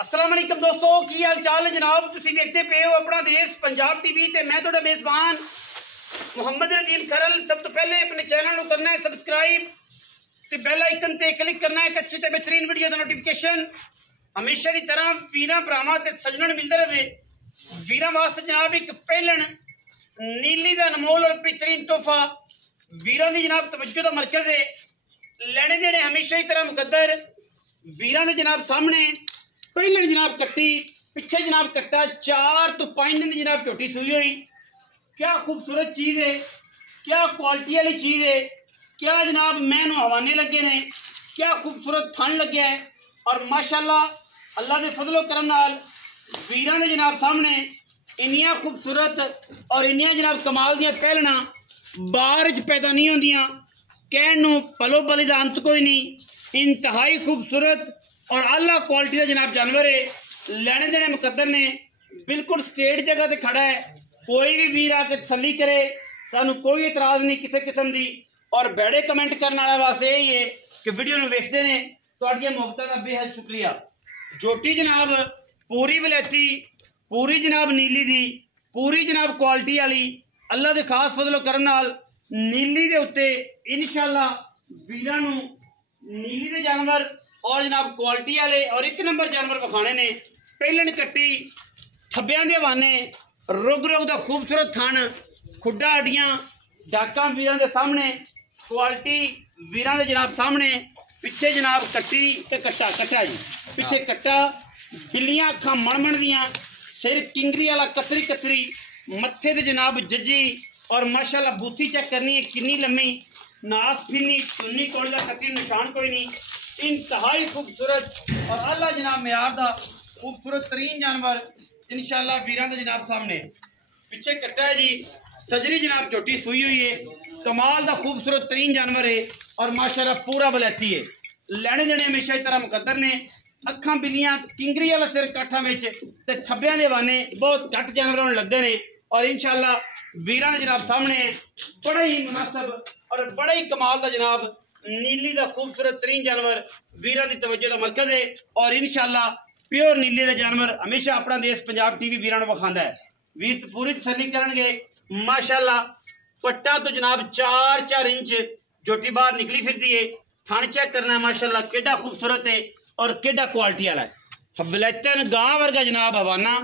अस्सलाम वालेकुम दोस्तों, की हाल चाल है जनाब। तुसीं देखते पे हो अपना देश पंजाब टीवी ते मैं तुहाडा मेज़बान मुहम्मद नदीम खरल। सब तो पहले अपने चैनल को करना है सबसक्राइब ते बेल आइकन ते क्लिक करना है एक अच्छी ते बेहतरीन वीडियो का नोटिफिकेशन हमेशा की तरह वीरां भरावां ते सज्जणन मिलते रहे। वीरां वास्ते जनाब एक पहलन नीली का अनमोल और बेहतरीन तोहफा वीरां दी जनाब तवज्जो का मरकज है। लेने देने हमेशा की तरह मुकद्दर वीरां दे जनाब सामने पहले जनाब कट्टी पिछे जनाब कट्टा 4 तो 5 दिन जनाब झोटी सुई हुई। क्या खूबसूरत चीज़ है, क्या क्वालिटी वाली चीज़ है, क्या जनाब मैनू हवाने लगे ने, क्या खूबसूरत थन लगे है। और माशाल्लाह अल्लाह के फजलो करम नाल वीरां दे जनाब सामने इन्नियां खूबसूरत और इन्नियां जनाब कमाल दियां पहलना बाहर च पैदा नहीं होंदियां। कहण नूं पलो पली दा अंत कोई नहीं। इंतहाई खूबसूरत और आला क्वालिटी का जनाब जानवर है। लेने देने मुकद्दर ने बिल्कुल स्टेट जगह से खड़ा है। कोई भी वीर आके तसल्ली करे, सानू कोई इतराज नहीं किसी किस्म की। और बैड़े कमेंट करने वाले वास्ते यही है कि वीडियो में वेखते हैं तुहाडियां मुहब्बतां दा बेहद शुक्रिया। जोटी जनाब पूरी वलैती, पूरी जनाब नीली दी, पूरी जनाब क्वालिटी वाली अल्लाह के खास फजलो करम नाल नीली के उत्ते इंशाअल्लाह वीरां नूं नीली के जानवर और जनाब क्वालिटी वाले और एक नंबर जानवर विखाने ने। पहलन कट्टी थब्बियां दे हवाने रुग रुग दा खूबसूरत थन खुड्डा हड्डियां डाका वीरां दे सामने क्वालिटी वीरां दे जनाब सामने। पिछे जनाब कट्टी ते कट्टा कट्टा जी पिछे कट्टा बिल्लियां अखां मणमण दियां सिर किंगरी वाला कतरी कतरी मत्थे ते जनाब जज्जी और माशाल्लाह बूथी चेक करनी है किन्नी लम्मी नाक फिरनी चुन्नी कोल दा कट्टी निशान कोई नहीं। इंतहाई खूबसूरत और अल्लाह जनाब म्यार दा खूबसूरत तरीन जानवर इंशाअल्लाह वीरां दे जनाब सामने। पिछे कट्टा है जी सजरी जनाब झोटी सुई हुई है। कमाल दा खूबसूरत तरीन जानवर है और माशाअल्लाह पूरा वलैती है। लैने देने हमेशा इस तरह मुकद्दर ने अखां बिल्लियां किंगरी वाला सिर काठा विच ते थब्बियां दे वाने बहुत घट जानवर होने लगदे ने। और इंशाअल्लाह वीरां दे जनाब सामने बड़ा ही मुनासिब और बड़ा ही कमाल दा जनाब नीली का खूबसूरत तरीन जानवर वीरां की तवज्जो का मरकज है। और इंशाअल्लाह प्योर नीली का जानवर हमेशा अपना देश पंजाब टीवी वीरां नूं विखांदा है। वीर पूरी तसल्ली करनगे। माशाअल्लाह पट्टा तो जनाब 4-4 इंच जोटी बाहर निकली फिरती है। थन चेक करना है माशाअल्लाह केडा खूबसूरत है और केडा क्वालिटी वाला है। बलैतन गां वर्गा जनाब हवाना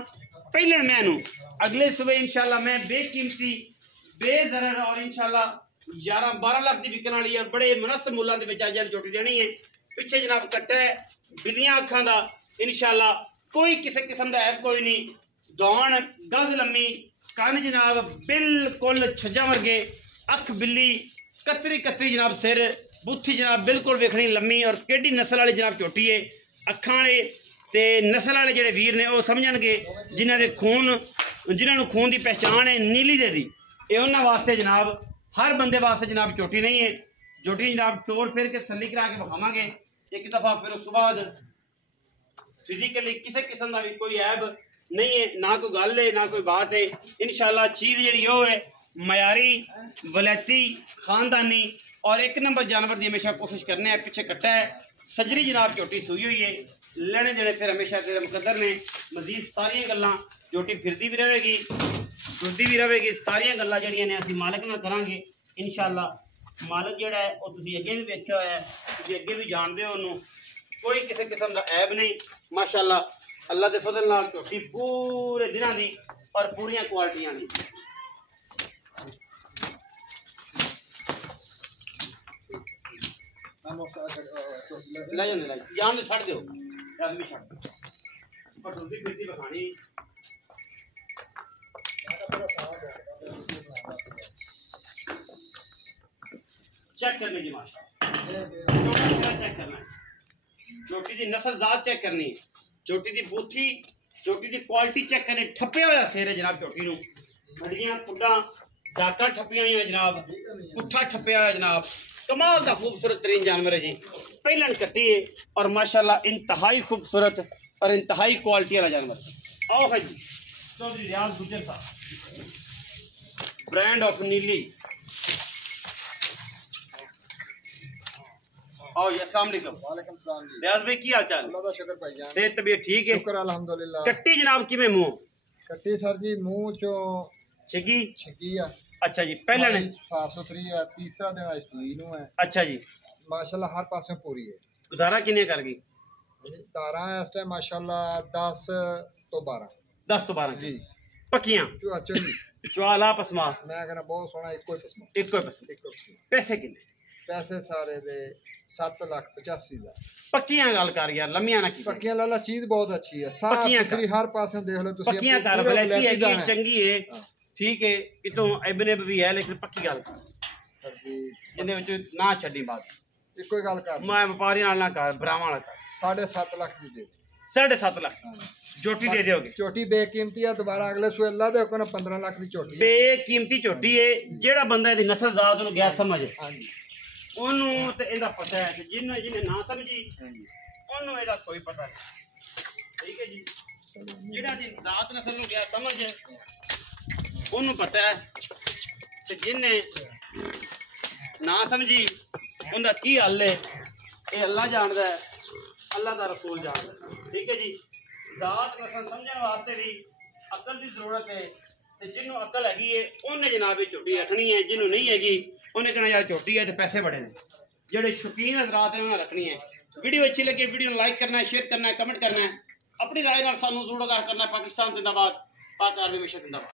पहले मैनू अगले सुबह इंशाअल्लाह मैं बेकीमती बेजरर और इंशाअल्लाह 11-12 लाख की बिकने वाली और बड़े मुनस्ब मुल्लां दे विच अज झोटी देनी है। पिछे जनाब कट्टा है बिल्लियां अखां दा इंशाअल्लाह कोई किसी किस्म का ऐप कोई नहीं। दौड़ गज लम्मी कन जनाब बिल्कुल छज्जा वर्गे अख बिल्ली कतरी कतरी जनाब सिर बुथी जनाब बिल्कुल वेखनी लम्मी और केडी नस्ल वाली जनाब झोटी है। अखां वाले ते नस्ल वाले जेडे वीर ने वो समझणगे जिन्हां दे खून जिन्हां नूं खून की पहचान है नीली दे दी। ये उन्हां वास्ते जनाब हर बंदे वास्ते जनाब झोटी नहीं है। झोटी जनाब तोड़ फिर के तसल्ली करा के विखावांगे एक दफ़ा। फिर उस बाद फिजिकली किसी किस्म का भी कोई ऐब नहीं है, ना कोई गल है ना कोई बात है। इंशाअल्लाह चीज़ जी वो है मयारी वलैती खानदानी और एक नंबर जानवर की हमेशा कोशिश करने हैं। पिछे कट्टा है सजरी जनाब झोटी सुई हुई है। लेने देने फिर हमेशा तेरे मुकद्दर ने मजीद सारिया गल्लां झोटी फिरती भी रहेगी जुड़ती भी रहेगी। सारिया गल्लां जड़ियां ने असीं मालक नाल करांगे इंशाअल्लाह। मालक जिहड़ा है वो तुसीं अगे भी वेख्या होया है, तुसीं अगे भी जानदे हो उन्होंने कोई किसी किस्म का ऐब नहीं। माशाअल्लाह अल्लाह के फजल नाल झोटी पूरे दिनां दी और पूरियां क्वालिटियां दी। ले जाने लाई जान दे छड़ दिओ आदमी छड़ पर तुसीं फिरती बखानी चेक करनी जी माशाअल्लाह चेक करना चोटी की नस्ल जात चेक करनी चोटी की बूथी चोटी की क्वालिटी चेक करनी। ठप्पिया हुआ सिर है जनाब चोटी नूं हड्डियां खुड्डां डाका ठप्पियां हुई जनाब पुट्ठा ठप्पिया हुआ जनाब कमाल का खूबसूरत तरीन जानवर है जी। पहलन कट्टी है और माशाअल्लाह इंतहाई खूबसूरत और इंतहाई क्वालिटी वाला जानवर। आओ है जी चौधरी रियाज गुजर साहब ब्रांड ऑफ नीली आओ जी, अस्सलाम वालेकुम। वालेकुम सलाम जी। रियाज भाई की हाल चाल? अल्लाह दा शुक्र भाईजान। सेहत तबीयत ठीक है? शुक्र अल्हम्दुलिल्लाह। कट्टी जनाब किवें मुंह? कट्टी सर जी मुंह चो छिगी? छिकी है। अच्छा जी, पहले ने साफ सुथरी है, तीसरा दिन आज सूई नू है। अच्छा जी, माशाल्लाह हर पासे पूरी है। गुजारा किने कर गई? तारा है इस टाइम माशाल्लाह 10 तो 12 10 तो 12 जी। पक्कियां जो चली चवाला पसमा मैं कहना बहुत सोहना इको ही पसंद इको पसंद। इको पसंद। पैसे किने? पैसे सारे दे 7,85,000। पक्कियां गल कर यार, लम्मियां ना की। पक्कियां लाला चीज बहुत अच्छी है, साफ पक्कियां सुथरी हर पासे देख लो तुसी। पक्कियां कर, वैरायटी है कि चंगी है, हाँ। ठीक है, इतों इब्ने भी है, लेकिन पक्की गल कर सर जी जिंदे विच ना छड्डी बात। इको ही गल कर मैं व्यापारी नाल ना कर, भरावां नाल कर। 7.5 लाख दी दे। 7.5 लाख झोटी दे दोगे? झोटी बेकीमती है, दोबारा अगले सूए अल्लाह दे हुक्म 15 लाख की झोटी है। बेकीमती झोटी है, जेड़ा बंदा इहदी नस्ल जात नूं गैर समझ हाँ जी ओनू ते इहदा पता है, जिन्हें जिन्हें ना समझी हाँ जी। ओनू इहदा कोई पता नहीं, ठीक है जी। जेड़ा दी जात नस्ल नूं गैर समझ है ओनू पता है, ते जिन्हें ना समझी उनका की हल है ये अल्लाह जानदा है, अल्लाह दा रसूल जानदा है, ठीक है जी। जात नस्ल समझने वास्ते भी अकल की जरूरत है, ते जिन्हों अकल हैगी है उन्हें जनाब झोटी रखनी है, जिन्हों नहीं हैगी उन्हें कहना यार झोटी है तो पैसे बड़े ने। जेडे शौकीन हजरात ने उन्हें रखनी है। वीडियो अच्छी लगे वीडियो लाइक करना है, शेयर करना है, कमेंट करना है, अपनी राय नाल सानू जरूर आगाह करना है। पाकिस्तान जिंदाबाद, पाक आर्मी हमेशा जिंदाबाद।